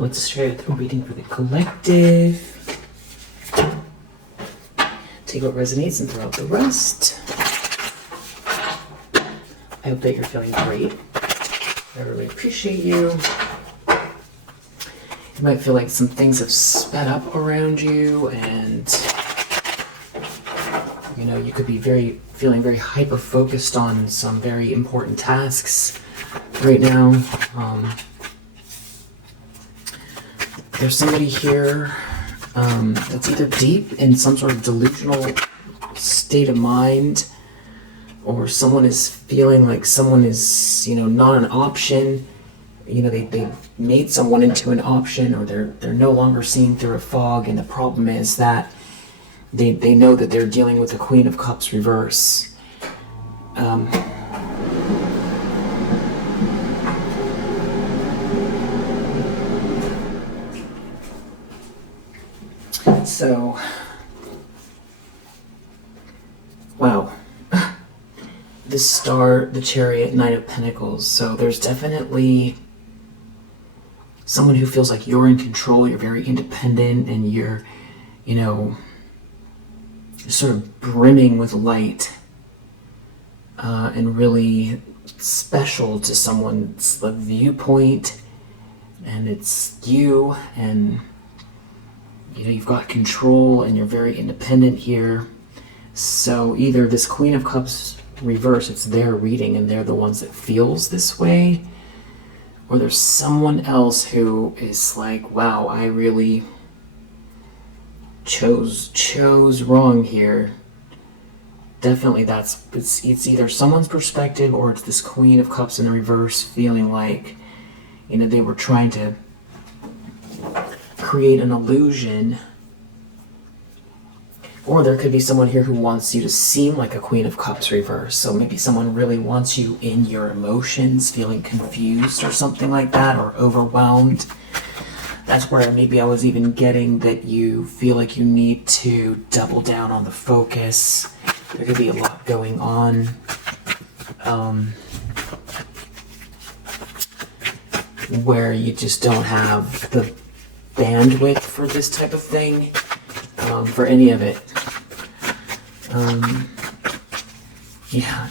Let's try a reading for the collective. Take what resonates and throw out the rest. I hope that you're feeling great. I really appreciate you. You might feel like some things have sped up around you, and you know, you could be feeling very hyper-focused on some very important tasks right now. There's somebody here that's either deep in some sort of delusional state of mind, or someone is feeling like someone is, you know, not an option. You know, they made someone into an option, or they're no longer seeing through a fog, and the problem is that they know that they're dealing with the Queen of Cups reverse. So, wow. The Star, the Chariot, Knight of Pentacles. So there's definitely someone who feels like you're in control, you're very independent, and you're, you know, sort of brimming with light, and really special to someone's viewpoint, and it's you, and you know, you've got control and you're very independent here. So either this Queen of Cups reverse, it's their reading and they're the ones that feels this way, or there's someone else who is like, wow, I really chose wrong here. Definitely it's either someone's perspective, or it's this Queen of Cups in the reverse feeling like, you know, they were trying to create an illusion. Or there could be someone here who wants you to seem like a Queen of Cups reverse. So maybe someone really wants you in your emotions, feeling confused or something like that, or overwhelmed. That's where maybe I was even getting that you feel like you need to double down on the focus. There could be a lot going on. Where you just don't have the bandwidth for this type of thing, for any of it. Yeah,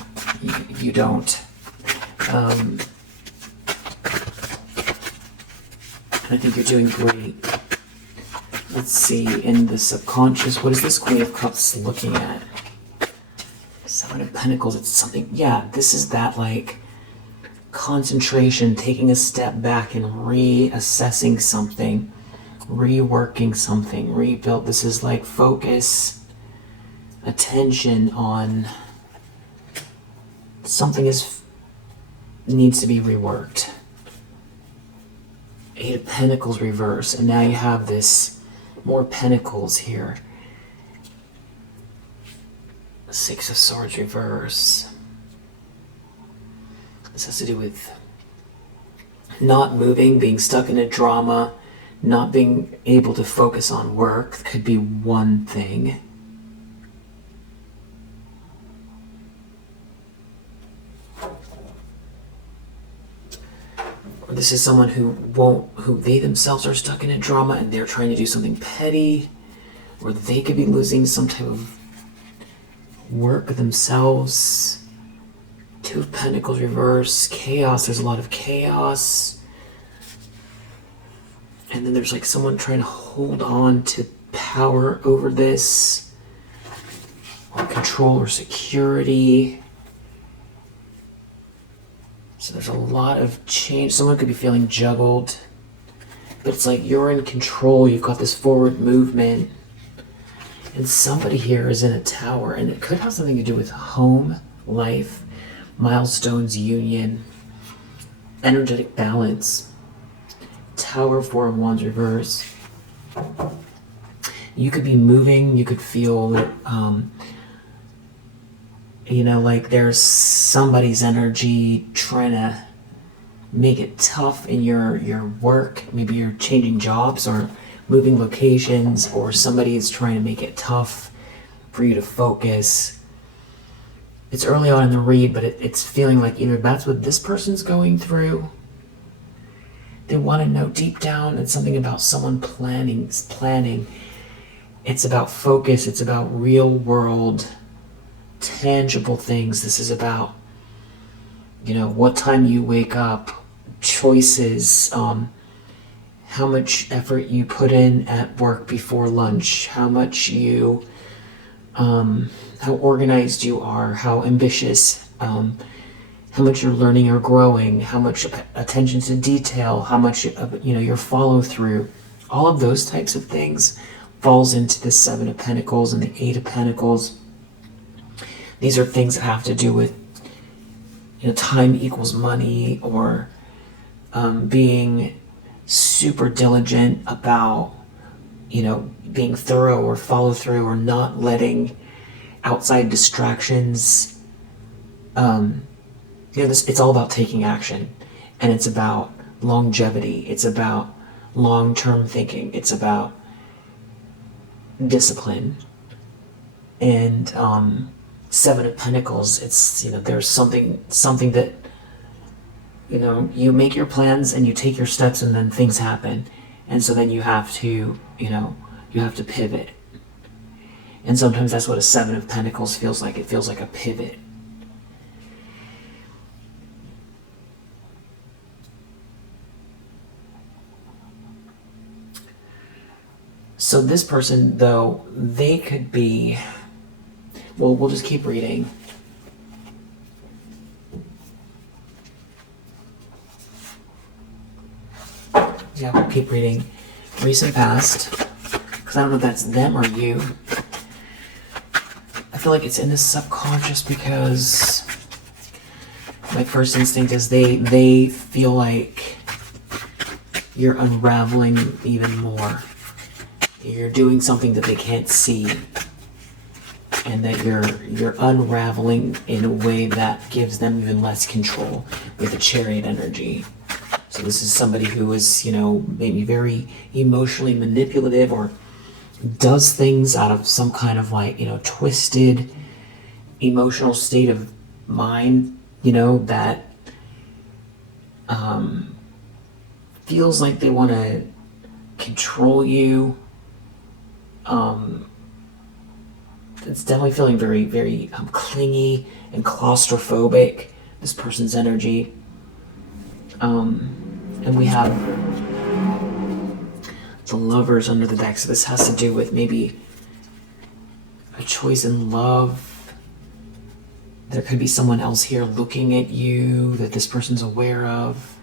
you don't. And I think you're doing great. Let's see, in the subconscious, what is this Queen of Cups looking at? Seven of Pentacles, it's something, yeah, this is that like concentration, taking a step back and reassessing something, reworking something, rebuild. This is like focus, attention on something needs to be reworked. Eight of Pentacles reverse, and now you have this more Pentacles here. Six of Swords reverse. This has to do with not moving, being stuck in a drama, not being able to focus on work. Could be one thing. Or this is someone who they themselves are stuck in a drama and they're trying to do something petty, or they could be losing some type of work themselves. Two of Pentacles reverse, chaos. There's a lot of chaos. And then there's like someone trying to hold on to power over this, or control or security. So there's a lot of change. Someone could be feeling juggled, but it's like you're in control. You've got this forward movement. And somebody here is in a tower, and it could have something to do with home, life, milestones, union, energetic balance. Tower, Four of Wands reverse. You could be moving. You could feel that, you know, like there's somebody's energy trying to make it tough in your work. Maybe you're changing jobs or moving locations, or somebody is trying to make it tough for you to focus. It's early on in the read, but it's feeling like either that's what this person's going through, They want to know deep down. It's something about someone planning. It's about focus. It's about real world, tangible things. This is about, what time you wake up, choices, how much effort you put in at work before lunch, how much how organized you are, how ambitious, how much you're learning or growing, how much attention to detail, how much, your follow through. All of those types of things falls into the Seven of Pentacles and the Eight of Pentacles. These are things that have to do with, time equals money, or being super diligent about, being thorough or follow through, or not letting outside distractions. It's all about taking action, and it's about longevity. It's about long-term thinking. It's about discipline. And Seven of Pentacles, it's, there's something that, you make your plans and you take your steps, and then things happen. And so then you have to, pivot. And sometimes that's what a Seven of Pentacles feels like. It feels like a pivot. So this person, though, they could be, well, we'll just keep reading. Yeah, we'll keep reading. Recent past, because I don't know if that's them or you. I feel like it's in the subconscious, because my first instinct is they feel like you're unraveling even more. You're doing something that they can't see, and that you're unraveling in a way that gives them even less control with the Chariot energy. So this is somebody who is, maybe very emotionally manipulative, or does things out of some kind of twisted emotional state of mind, that feels like they want to control you. It's definitely feeling very, very clingy and claustrophobic, this person's energy. And we have the Lovers under the deck, so this has to do with maybe a choice in love. There could be someone else here looking at you that this person's aware of.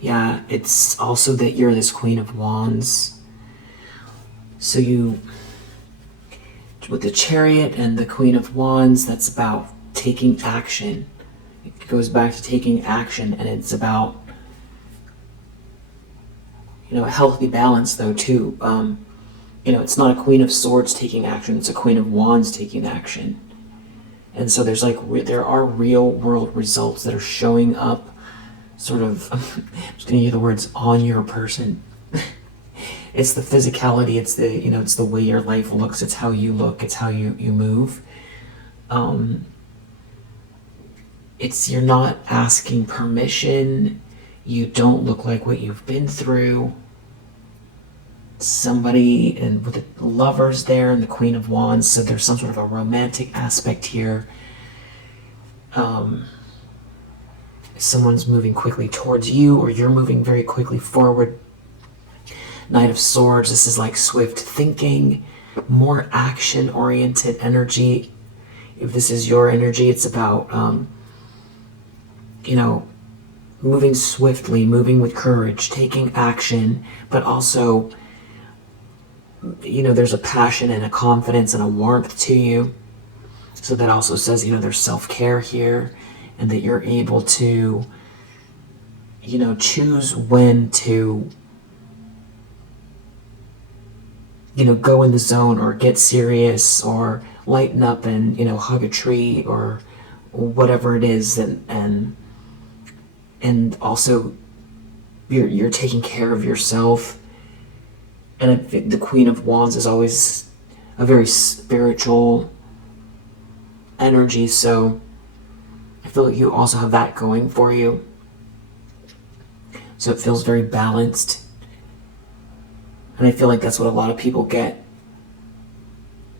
Yeah, it's also that you're this Queen of Wands. So with the Chariot and the Queen of Wands, that's about taking action. It goes back to taking action, and it's about, a healthy balance, though, too. It's not a Queen of Swords taking action, it's a Queen of Wands taking action. And so there's there are real world results that are showing up, sort of, I'm just going to use the words, on your person. It's the physicality, it's the, it's the way your life looks, it's how you look, it's how you move. You're not asking permission, you don't look like what you've been through. Somebody, and with the Lovers there and the Queen of Wands, so there's some sort of a romantic aspect here. Someone's moving quickly towards you, or you're moving very quickly forward. Knight of Swords, this is like swift thinking, more action-oriented energy. If this is your energy, it's about, moving swiftly, moving with courage, taking action, but also, there's a passion and a confidence and a warmth to you. So that also says, there's self-care here, and that you're able to, choose when to, go in the zone, or get serious, or lighten up and, hug a tree, or whatever it is, and also you're taking care of yourself. And I think the Queen of Wands is always a very spiritual energy, so I feel like you also have that going for you. So it feels very balanced. And I feel like that's what a lot of people get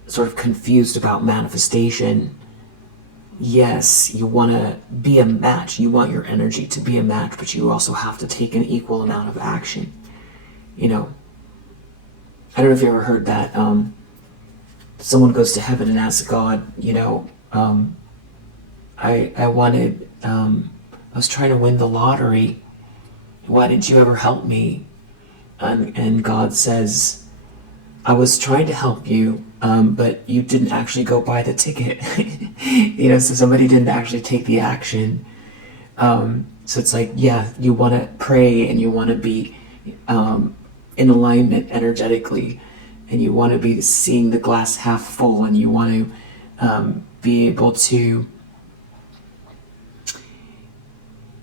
sort of confused about manifestation. Yes, you want to be a match. You want your energy to be a match, but you also have to take an equal amount of action. You know, I don't know if you ever heard that. Someone goes to heaven and asks God, you know, I wanted, I was trying to win the lottery. Why didn't you ever help me? And God says, I was trying to help you, but you didn't actually go buy the ticket. You know, so somebody didn't actually take the action. So it's like, yeah, you want to pray and you want to be in alignment energetically, and you want to be seeing the glass half full, and you want to be able to,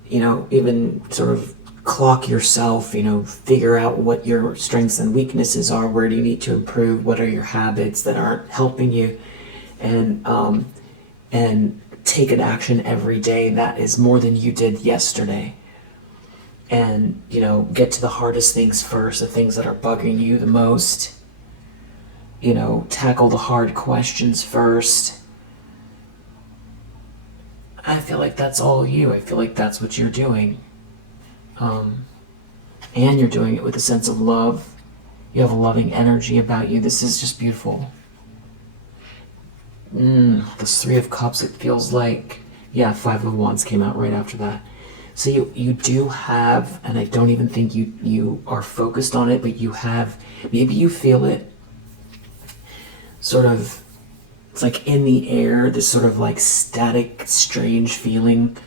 you know, even sort of clock yourself, you know, figure out what your strengths and weaknesses are, where do you need to improve, what are your habits that aren't helping you, and take an action every day that is more than you did yesterday. And, you know, get to the hardest things first, the things that are bugging you the most. You know, tackle the hard questions first. I feel like that's all you. I feel like that's what you're doing. And you're doing it with a sense of love. You have a loving energy about you. This is just beautiful. This Three of Cups, it feels like, yeah, Five of Wands came out right after that. So you do have, and I don't even think you are focused on it, but you have, maybe you feel it, sort of, it's like in the air, this sort of like static, strange feeling,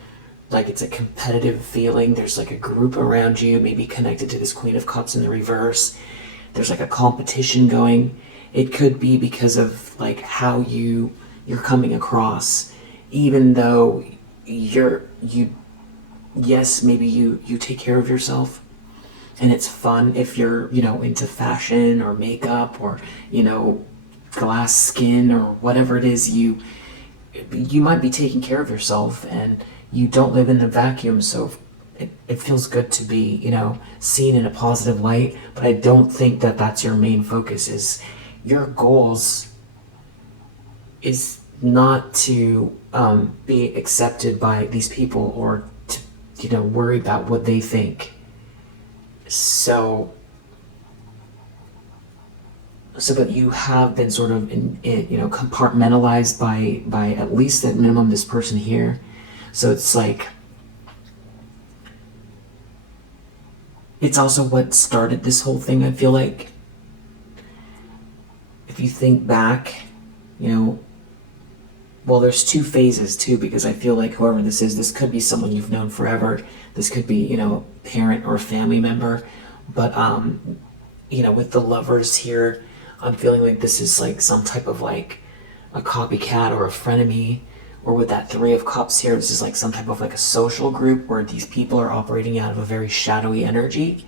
like it's a competitive feeling. There's like a group around you, maybe connected to this Queen of Cups in the reverse. There's like a competition going. It could be because of like how you're coming across, even though yes, maybe you take care of yourself, and it's fun if you're, you know, into fashion or makeup or, you know, glass skin or whatever it is, you might be taking care of yourself, and you don't live in a vacuum, so it feels good to be, you know, seen in a positive light. But I don't think that that's your main focus. Is your goals is not to be accepted by these people, or to, you know, worry about what they think. So that you have been sort of you know, compartmentalized by at least at minimum this person here. So it's like, it's also what started this whole thing, I feel like. If you think back, you know, well, there's two phases too, because I feel like whoever this is, this could be someone you've known forever. This could be, you know, a parent or a family member. But, you know, with the Lovers here, I'm feeling like this is like some type of like a copycat or a frenemy. Or with that Three of Cups here, this is like some type of like a social group where these people are operating out of a very shadowy energy.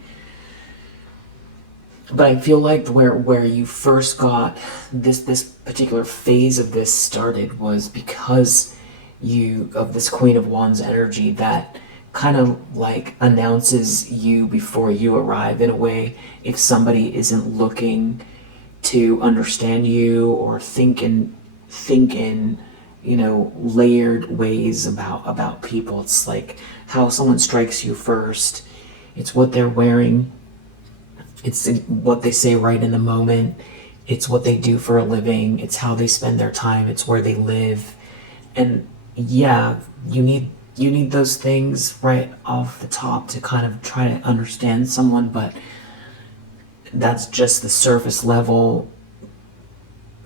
But I feel like where you first got this particular phase of this started was because of this Queen of Wands energy that kind of like announces you before you arrive in a way. If somebody isn't looking to understand you or think in, you know, layered ways about people, it's like how someone strikes you first. It's what they're wearing. It's what they say right in the moment. It's what they do for a living. It's how they spend their time. It's where they live. And yeah, you need those things right off the top to kind of try to understand someone, but that's just the surface level.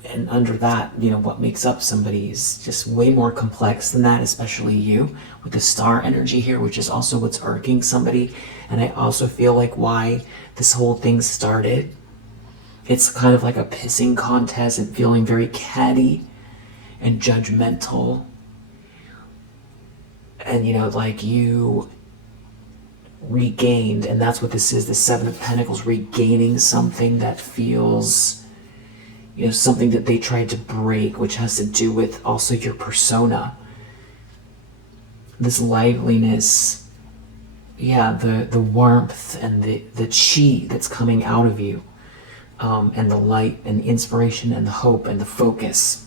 And under that, you know, what makes up somebody is just way more complex than that, especially you with the star energy here, which is also what's irking somebody. And I also feel like why this whole thing started. It's kind of like a pissing contest and feeling very catty and judgmental. And, you know, like you regained, and that's what this is, the Seven of Pentacles, regaining something that feels, you know, something that they tried to break, which has to do with also your persona. This liveliness, yeah, the warmth and the chi that's coming out of you, and the light and the inspiration and the hope and the focus.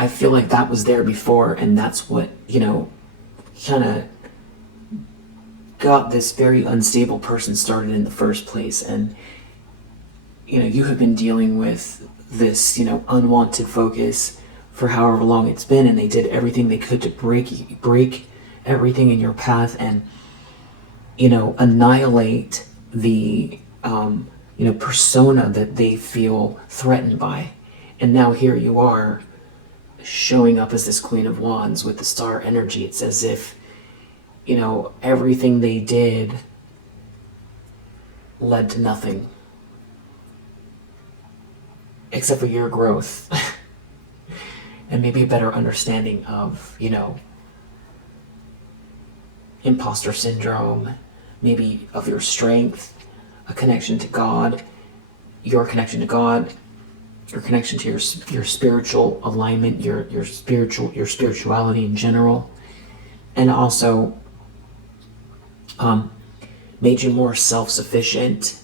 I feel like that was there before, and that's what, kind of got this very unstable person started in the first place. And, you have been dealing with this, unwanted focus for however long it's been, and they did everything they could to break everything in your path and, annihilate the, persona that they feel threatened by. And now here you are, showing up as this Queen of Wands with the star energy. It's as if, everything they did led to nothing. Except for your growth. And maybe a better understanding of, imposter syndrome, maybe of your strength, a connection to God, your connection to God, your connection to your spiritual alignment, your spirituality in general, and also made you more self-sufficient.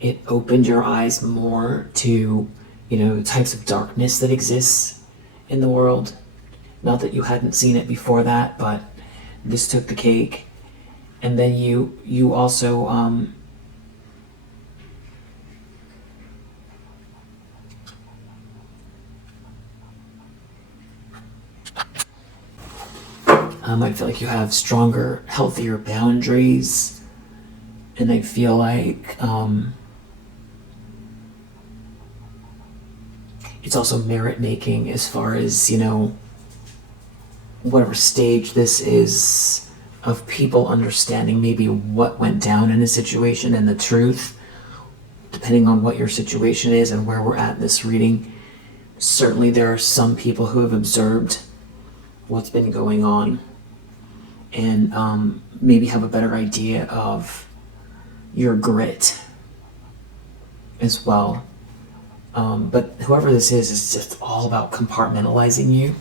It opened your eyes more to, types of darkness that exists in the world. Not that you hadn't seen it before that, but this took the cake. And then you also I feel like you have stronger, healthier boundaries, and I feel like it's also merit making as far as, whatever stage this is of people understanding maybe what went down in a situation and the truth, depending on what your situation is and where we're at in this reading. Certainly there are some people who have observed what's been going on and maybe have a better idea of your grit as well. But whoever this is, it's just all about compartmentalizing you.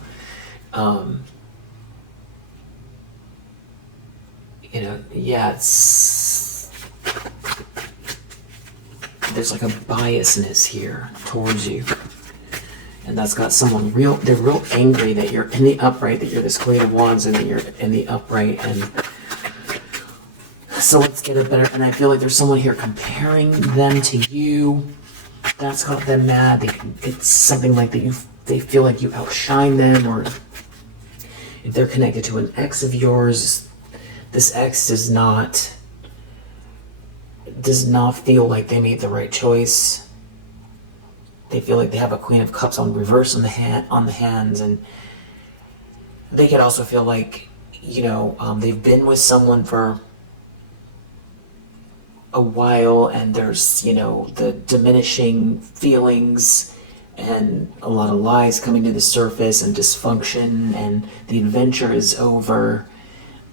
There's like a biasness here towards you. And that's got someone they're real angry that you're in the upright, that you're this Queen of Wands and that you're in the upright. And so let's get a better, and I feel like there's someone here comparing them to you. That's got them mad. It's something like that they feel like you outshine them, or if they're connected to an ex of yours, this ex does not feel like they made the right choice. They feel like they have a Queen of Cups on reverse on the hands, and they could also feel like, they've been with someone for a while, and there's, the diminishing feelings and a lot of lies coming to the surface and dysfunction, and the adventure is over,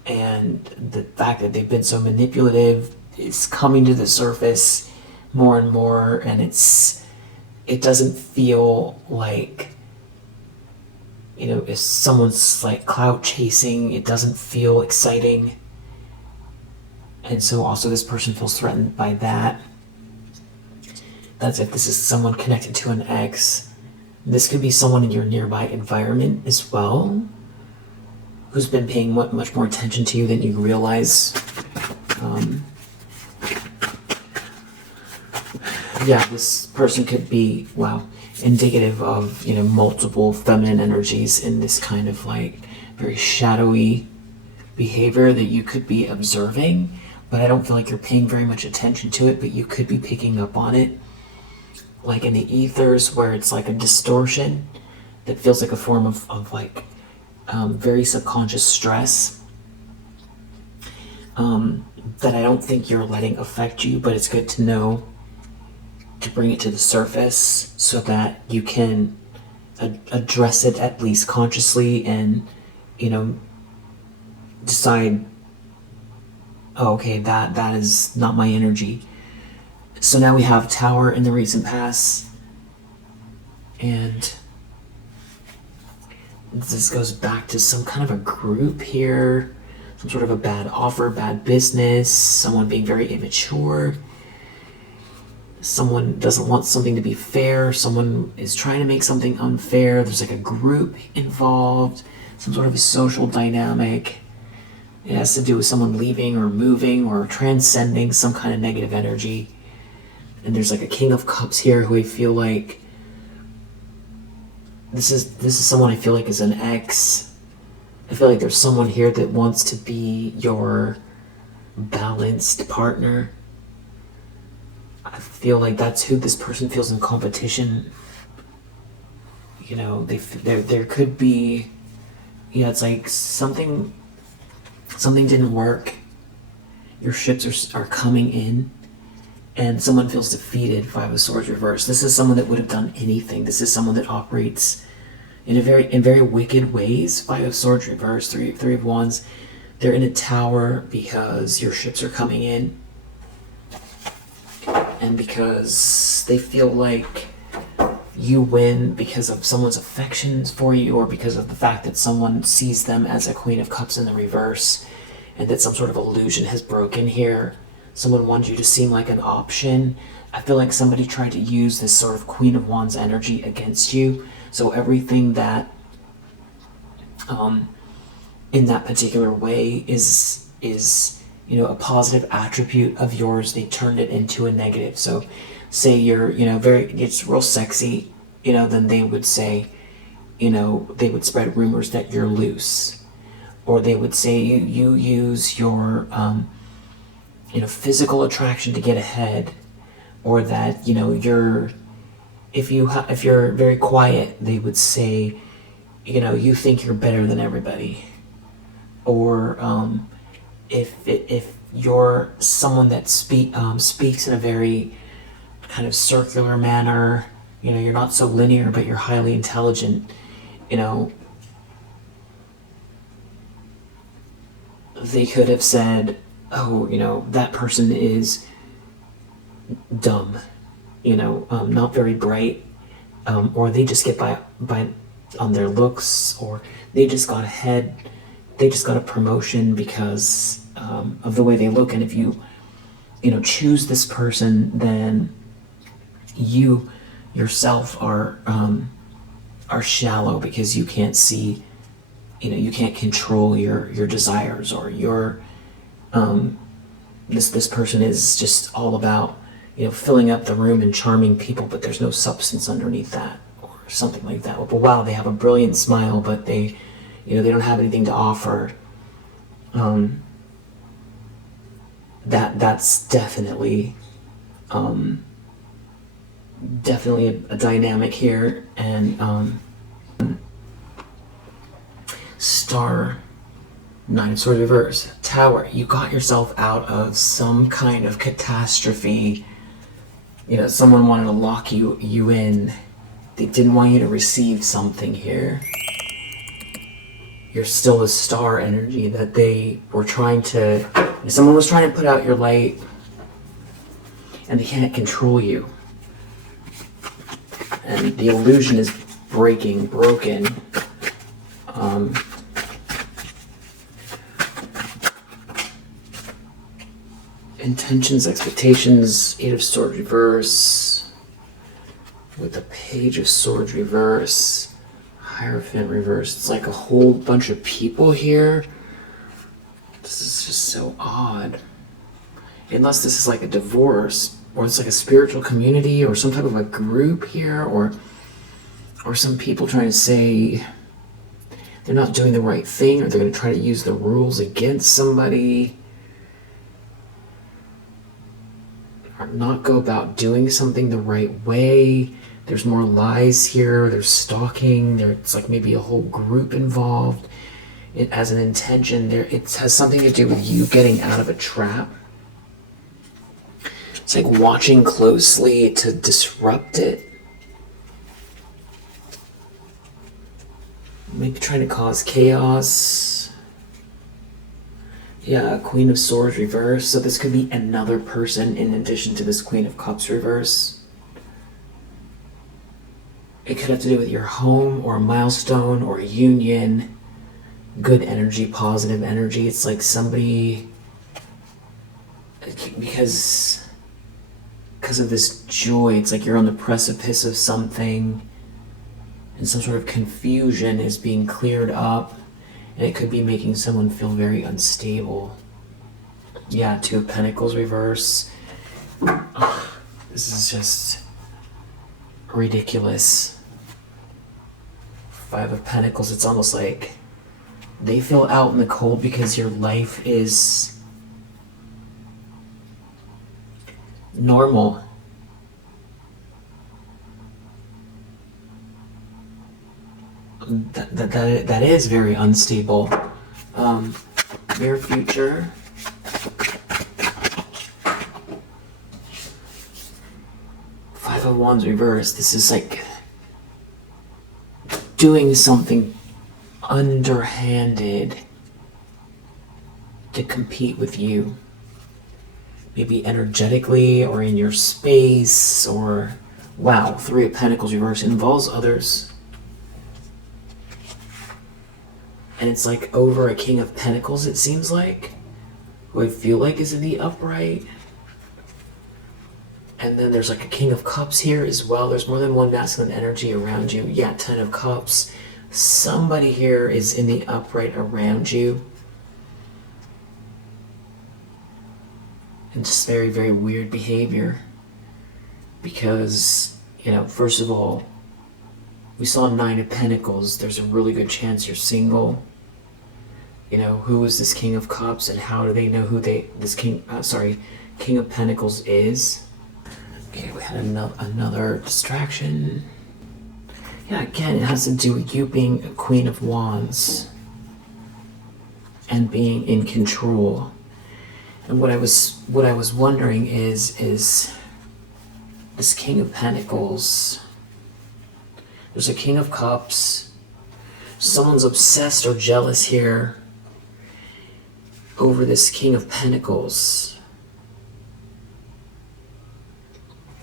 and the fact that they've been so manipulative is coming to the surface more and more, and it doesn't feel like, if someone's like clout chasing, it doesn't feel exciting. And so also this person feels threatened by that. That's if this is someone connected to an ex. This could be someone in your nearby environment as well, who's been paying much more attention to you than you realize. This person could be, indicative of, multiple feminine energies in this kind of like very shadowy behavior that you could be observing, but I don't feel like you're paying very much attention to it, but you could be picking up on it, like in the ethers, where it's like a distortion that feels like a form of very subconscious stress that I don't think you're letting affect you, but it's good to know to bring it to the surface so that you can address it at least consciously and, decide, oh, okay, that is not my energy. So now we have Tower in the recent past, and this goes back to some kind of a group here, some sort of a bad offer, bad business, someone being very immature, someone doesn't want something to be fair, someone is trying to make something unfair, there's like a group involved, some sort of a social dynamic. It has to do with someone leaving or moving or transcending some kind of negative energy. And there's like a King of Cups here who I feel like this is someone I feel like is an ex. I feel like there's someone here that wants to be your balanced partner. I feel like that's who this person feels in competition. You know, there could be, yeah, it's like something didn't work. Your ships are coming in, and someone feels defeated. Five of Swords reversed. This is someone that would have done anything. This is someone that operates in very wicked ways. Five of Swords reversed. Three of Wands. They're in a tower because your ships are coming in, and because they feel like you win because of someone's affections for you, or because of the fact that someone sees them as a Queen of Cups in the reverse, and that some sort of illusion has broken here. Someone wanted you to seem like an option. I feel like somebody tried to use this sort of Queen of Wands energy against you. So everything that in that particular way is a positive attribute of yours, they turned it into a negative. So say you're it's real sexy, then they would say, they would spread rumors that you're loose, or they would say you use your physical attraction to get ahead, or that if you're very quiet, they would say you think you're better than everybody, or if you're someone that speaks in a very kind of circular manner, you're not so linear, but you're highly intelligent, they could have said, oh, that person is dumb, not very bright, or they just get by on their looks, or they just got ahead, they just got a promotion because of the way they look. And if you choose this person, then you yourself are shallow because you can't see, you can't control your desires, or your this person is just all about filling up the room and charming people, but there's no substance underneath that, or something like that. But wow, they have a brilliant smile, but they don't have anything to offer. That's definitely a dynamic here. And Star, Nine of Swords reverse, Tower. You got yourself out of some kind of catastrophe. Someone wanted to lock you in. They didn't want you to receive something here. You're still the star energy that they were trying to... Someone was trying to put out your light, and they can't control you. And the illusion is broken. Intentions, expectations, Eight of Swords reverse, with the Page of Swords reverse, Hierophant reverse. It's like a whole bunch of people here. This is just so odd. Unless this is like a divorce, or it's like a spiritual community, or some type of a group here, or some people trying to say they're not doing the right thing, or they're going to try to use the rules against somebody, or not go about doing something the right way. There's more lies here, there's stalking, there's like maybe a whole group involved. It has an intention there. It has something to do with you getting out of a trap. It's like watching closely to disrupt it. Maybe trying to cause chaos. Yeah, Queen of Swords reverse. So this could be another person in addition to this Queen of Cups reverse. It could have to do with your home, or a milestone, or a union. good energy, positive energy. It's like somebody, because of this joy, it's like you're on the precipice of something, and some sort of confusion is being cleared up, and it could be making someone feel very unstable. Yeah, Two of Pentacles reverse. This is just ridiculous. Five of Pentacles, it's almost like they feel out in the cold because your life is normal. That is very unstable. Near future. Five of Wands reverse. This is like doing something underhanded to compete with you. Maybe energetically or in your space, or wow, Three of Pentacles reverse involves others. And it's like over a King of Pentacles, it seems like, who I feel like is in the upright. And then there's like a King of Cups here as well. There's more than one masculine energy around you. Yeah, Ten of Cups. Somebody here is in the upright around you. And just very, very weird behavior. Because, you know, first of all, we saw Nine of Pentacles. There's a really good chance you're single. You know, who is this King of Cups, and how do they know who this King of Pentacles is? Okay, we had another distraction. Yeah, again, it has to do with you being a Queen of Wands and being in control. And what I was wondering is this King of Pentacles. There's a King of Cups. Someone's obsessed or jealous here over this King of Pentacles.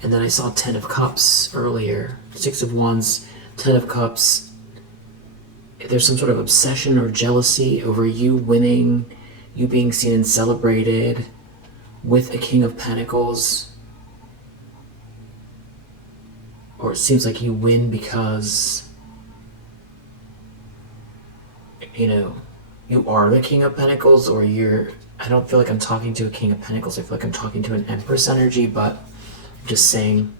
And then I saw Ten of Cups earlier. Six of Wands, Ten of Cups. There's some sort of obsession or jealousy over you winning, you being seen and celebrated with a King of Pentacles. Or it seems like you win because, you know, you are the King of Pentacles, or I don't feel like I'm talking to a King of Pentacles. I feel like I'm talking to an Empress energy, but I'm just saying,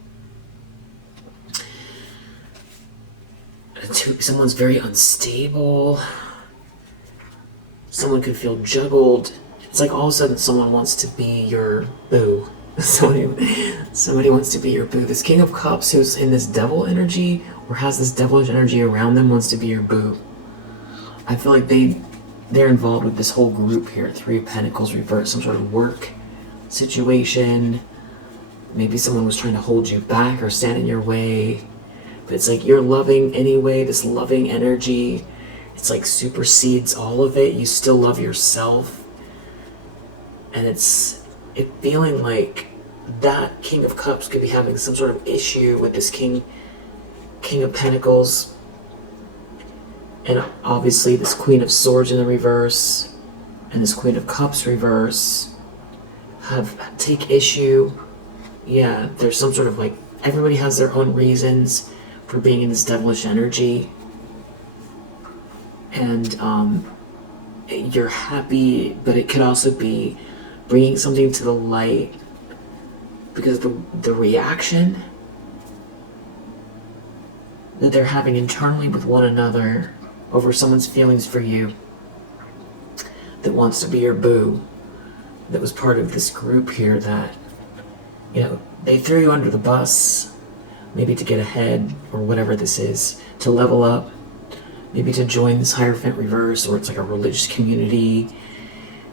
someone's very unstable. Someone could feel juggled. It's like all of a sudden someone wants to be your boo. Somebody wants to be your boo. This King of Cups who's in this devil energy, or has this devilish energy around them, wants to be your boo. I feel like they're involved with this whole group here. Three of Pentacles reverse, some sort of work situation. Maybe someone was trying to hold you back or stand in your way. But it's like you're loving anyway. This loving energy, it's like supersedes all of it. You still love yourself. And it's feeling like that King of Cups could be having some sort of issue with this King of Pentacles. And obviously this Queen of Swords in the reverse and this Queen of Cups reverse take issue. Yeah, there's some sort of like, everybody has their own reasons for being in this devilish energy. And you're happy, but it could also be bringing something to the light, because the reaction that they're having internally with one another over someone's feelings for you that wants to be your boo, that was part of this group here, that, you know, they threw you under the bus, maybe to get ahead, or whatever this is, to level up, maybe to join this Hierophant reverse, or it's like a religious community,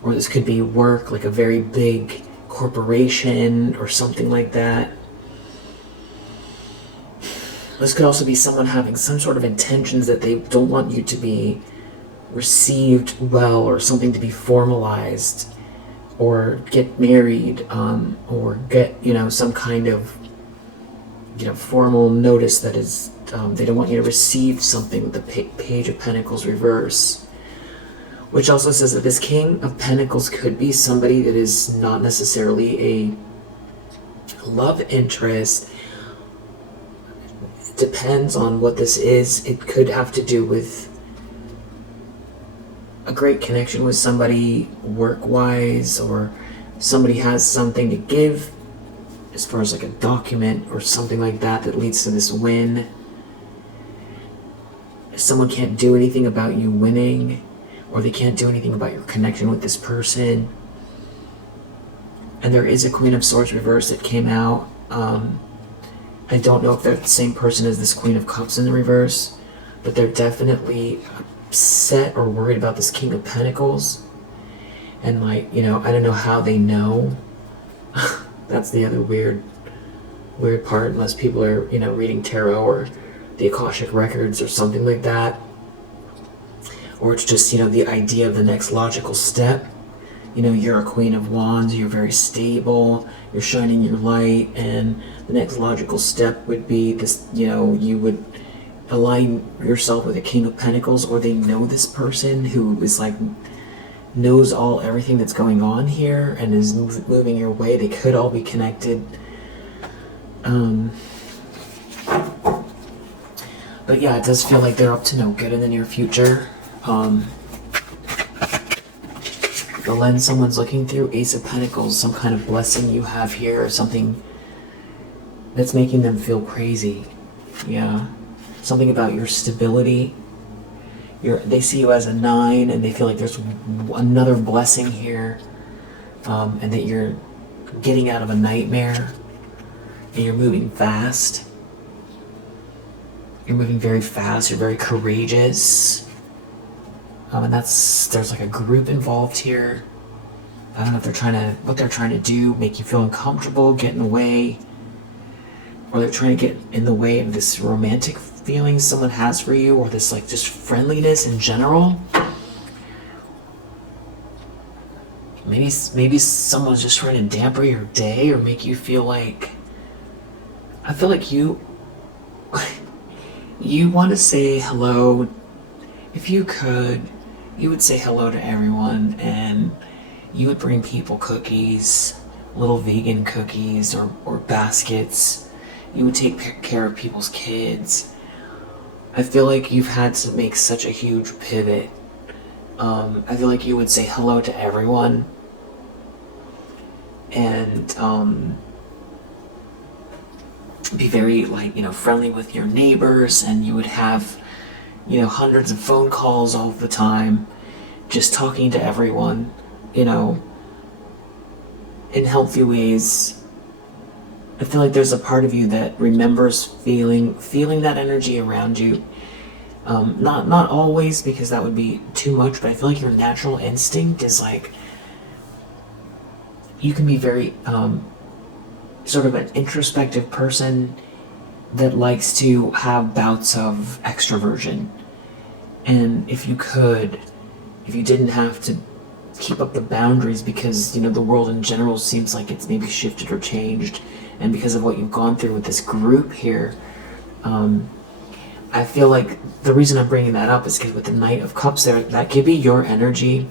or this could be work, like a very big corporation or something like that. This could also be someone having some sort of intentions that they don't want you to be received well, or something to be formalized, or get married, or get, you know, some kind of, you know, formal notice that is, they don't want you to receive something with the Page of Pentacles reverse. which also says that this King of Pentacles could be somebody that is not necessarily a love interest. It depends on what this is. It could have to do with a great connection with somebody work-wise, or somebody has something to give as far as like a document or something like that that leads to this win. Someone can't do anything about you winning, or they can't do anything about your connection with this person. And there is a Queen of Swords reverse that came out. I don't know if they're the same person as this Queen of Cups in the reverse, but they're definitely upset or worried about this King of Pentacles. And like, you know, I don't know how they know. That's the other weird part, unless people are, you know, reading tarot or the Akashic records or something like that. Or it's just, you know, the idea of the next logical step. You know, you're a Queen of Wands, you're very stable, you're shining your light, and the next logical step would be this, you know, you would align yourself with a King of Pentacles, or they know this person who is like, knows everything that's going on here and is moving your way. They could all be connected. But yeah, it does feel like they're up to no good in the near future. The lens someone's looking through, Ace of Pentacles, some kind of blessing you have here, or something that's making them feel crazy. Yeah. Something about your stability. They see you as a 9, and they feel like there's another blessing here, and that you're getting out of a nightmare, and you're moving fast. You're moving very fast, you're very courageous. And there's like a group involved here. I don't know if what they're trying to do, make you feel uncomfortable, get in the way, or they're trying to get in the way of this romantic feeling someone has for you, or this like just friendliness in general. Maybe someone's just trying to damper your day, or make you feel like, I feel like you want to say hello. If you could, you would say hello to everyone, and you would bring people cookies, little vegan cookies or baskets. You would take care of people's kids. I feel like you've had to make such a huge pivot. I feel like you would say hello to everyone, and be very, like, you know, friendly with your neighbors, and you would have, you know, hundreds of phone calls all the time, just talking to everyone, you know, in healthy ways. I feel like there's a part of you that remembers feeling that energy around you. Not always, because that would be too much, but I feel like your natural instinct is like, you can be very sort of an introspective person that likes to have bouts of extroversion. And if you didn't have to keep up the boundaries, because, you know, the world in general seems like it's maybe shifted or changed, and because of what you've gone through with this group here, I feel like the reason I'm bringing that up is because with the Knight of Cups there, that could be your energy,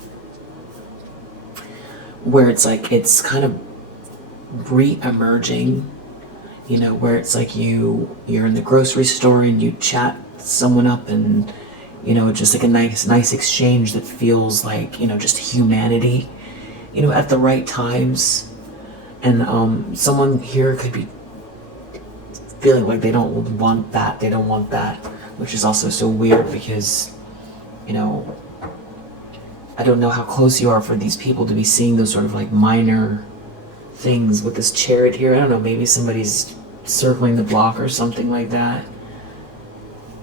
where it's like, it's kind of re-emerging, you know, where it's like you're in the grocery store and you chat someone up, and, you know, just like a nice exchange that feels like, you know, just humanity, you know, at the right times. And someone here could be feeling like they don't want that, which is also so weird, because, you know, I don't know how close you are for these people to be seeing those sort of like minor things with this Chariot here. I don't know, maybe somebody's circling the block or something like that,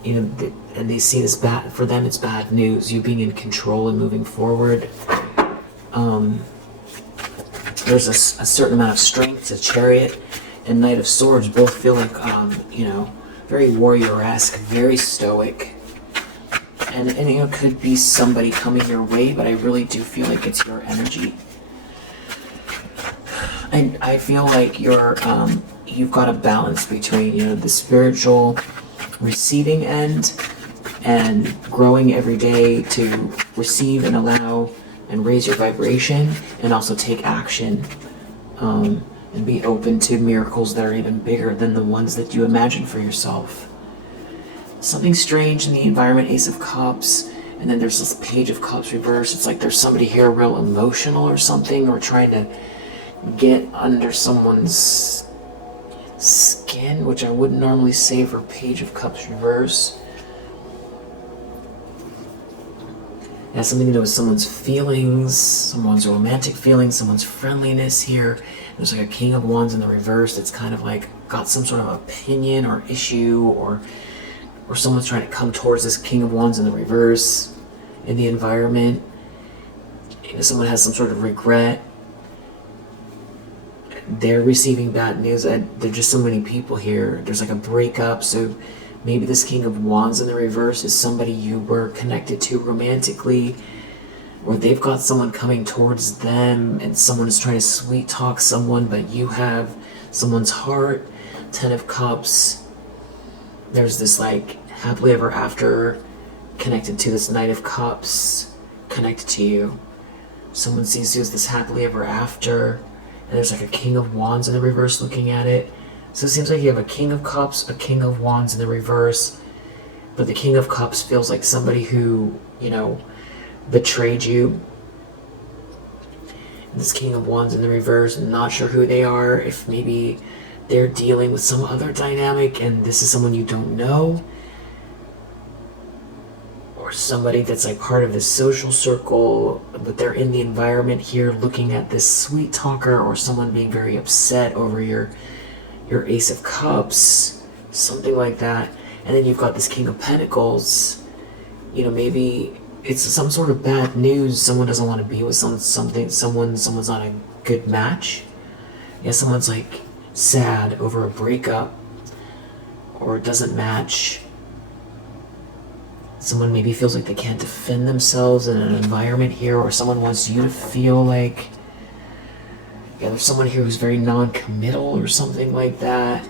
you know, and they see this bad, for them it's bad news, you being in control and moving forward. There's a certain amount of strength to Chariot and Knight of Swords. Both feel like, you know, very warrior-esque, very stoic. And you know, could be somebody coming your way, but I really do feel like it's your energy. And I feel like you've got a balance between, you know, the spiritual receiving end and growing every day to receive and allow and raise your vibration, and also take action, and be open to miracles that are even bigger than the ones that you imagine for yourself. Something strange in the environment, Ace of Cups, and then there's this Page of Cups reverse. It's like there's somebody here real emotional or something, or trying to get under someone's skin, which I wouldn't normally say for Page of Cups reverse. It has something to do with someone's feelings, someone's romantic feelings, someone's friendliness here. There's like a King of Wands in the reverse that's kind of like got some sort of opinion or issue, or someone's trying to come towards this King of Wands in the reverse in the environment. Someone has some sort of regret. They're receiving bad news. There's just so many people here. There's like a breakup, so maybe this King of Wands in the reverse is somebody you were connected to romantically, or they've got someone coming towards them and someone is trying to sweet talk someone, but you have someone's heart. 10 of Cups. There's this like happily ever after connected to this Knight of Cups connected to you. Someone sees you as this happily ever after, and there's like a King of Wands in the reverse looking at it. So it seems like you have a King of Cups, a King of Wands in the reverse, but the King of Cups feels like somebody who, betrayed you. And this King of Wands in the reverse, not sure who they are, if maybe they're dealing with some other dynamic and this is someone you don't know, or somebody that's like part of this social circle, but they're in the environment here looking at this sweet talker, or someone being very upset over your Ace of Cups, something like that. And then you've got this King of Pentacles. Maybe it's some sort of bad news. Someone doesn't want to be with someone's not a good match. Yeah, someone's like sad over a breakup, or it doesn't match. Someone maybe feels like they can't defend themselves in an environment here, or someone wants you to feel like, there's someone here who's very non-committal or something like that,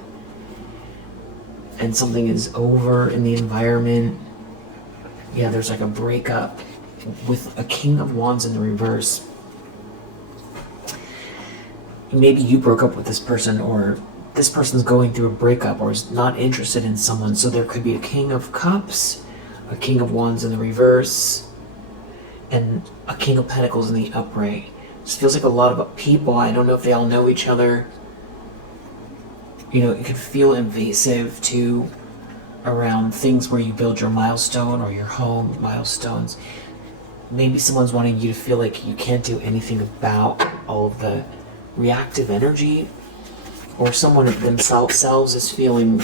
and something is over in the environment. Yeah, there's like a breakup with a King of Wands in the reverse. Maybe you broke up with this person, or this person's going through a breakup, or is not interested in someone. So there could be a King of Cups, a King of Wands in the reverse, and a King of Pentacles in the upright. This feels like a lot of people. I don't know if they all know each other. It could feel invasive too, around things where you build your milestone or your home milestones. Maybe someone's wanting you to feel like you can't do anything about all of the reactive energy, or someone themselves is feeling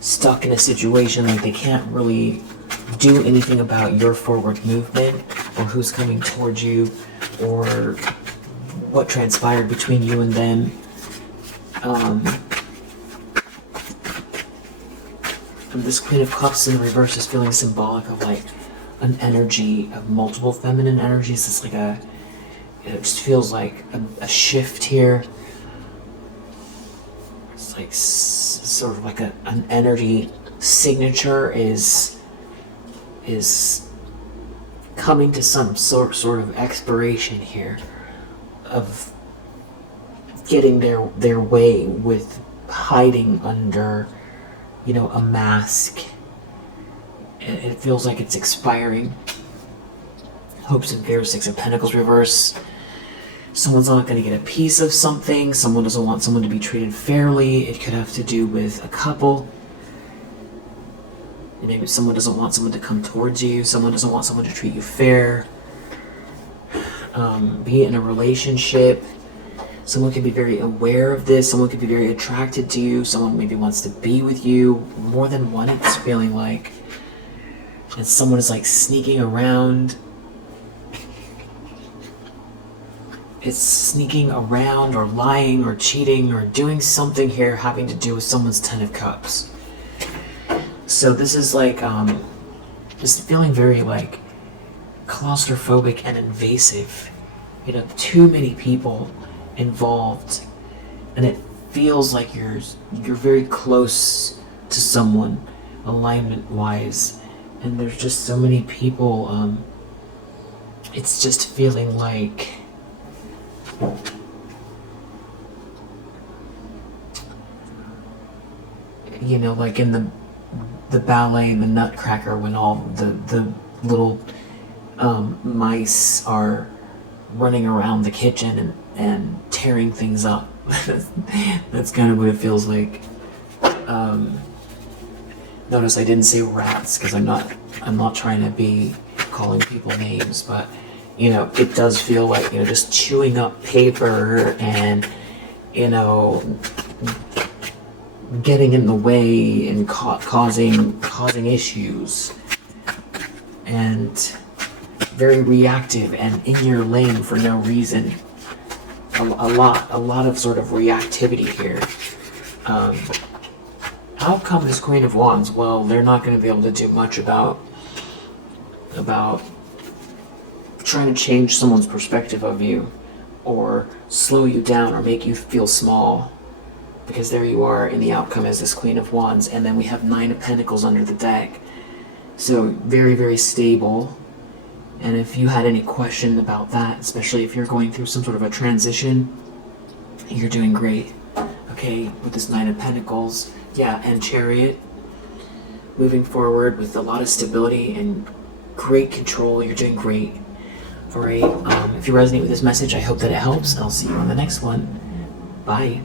stuck in a situation like they can't really do anything about your forward movement, or who's coming towards you, or what transpired between you and them. And this Queen of Cups in the reverse is feeling symbolic of like an energy of multiple feminine energies. It's like it just feels like a shift here. It's like sort of like an energy signature is coming to some sort of expiration here, of getting their way with hiding under a mask. It feels like it's expiring. Hopes and fears, 6 of Pentacles reverse. Someone's not going to get a piece of something. Someone doesn't want someone to be treated fairly. It could have to do with a couple. Maybe someone doesn't want someone to come towards you. Someone doesn't want someone to treat you fair. Be it in a relationship. Someone can be very aware of this. Someone could be very attracted to you. Someone maybe wants to be with you. More than one, it's feeling like. And someone is like sneaking around. It's sneaking around, or lying, or cheating, or doing something here having to do with someone's 10 of Cups. So this is like, just feeling very like claustrophobic and invasive. Too many people involved, and it feels like you're very close to someone alignment wise, and there's just so many people it's just feeling like like in the ballet, the Nutcracker, when all the little mice are running around the kitchen and tearing things up. That's kind of what it feels like. Notice I didn't say rats, because I'm not trying to be calling people names, but it does feel like just chewing up paper and getting in the way and causing issues, and very reactive and in your lane for no reason. A lot of sort of reactivity here. Outcome is Queen of Wands. Well, they're not going to be able to do much about trying to change someone's perspective of you, or slow you down, or make you feel small, because there you are in the outcome as this Queen of Wands, and then we have Nine of Pentacles under the deck. So very, very stable. And if you had any question about that, especially if you're going through some sort of a transition, you're doing great. Okay, with this Nine of Pentacles, yeah, and Chariot, moving forward with a lot of stability and great control, you're doing great. Alright, if you resonate with this message, I hope that it helps. I'll see you on the next one. Bye.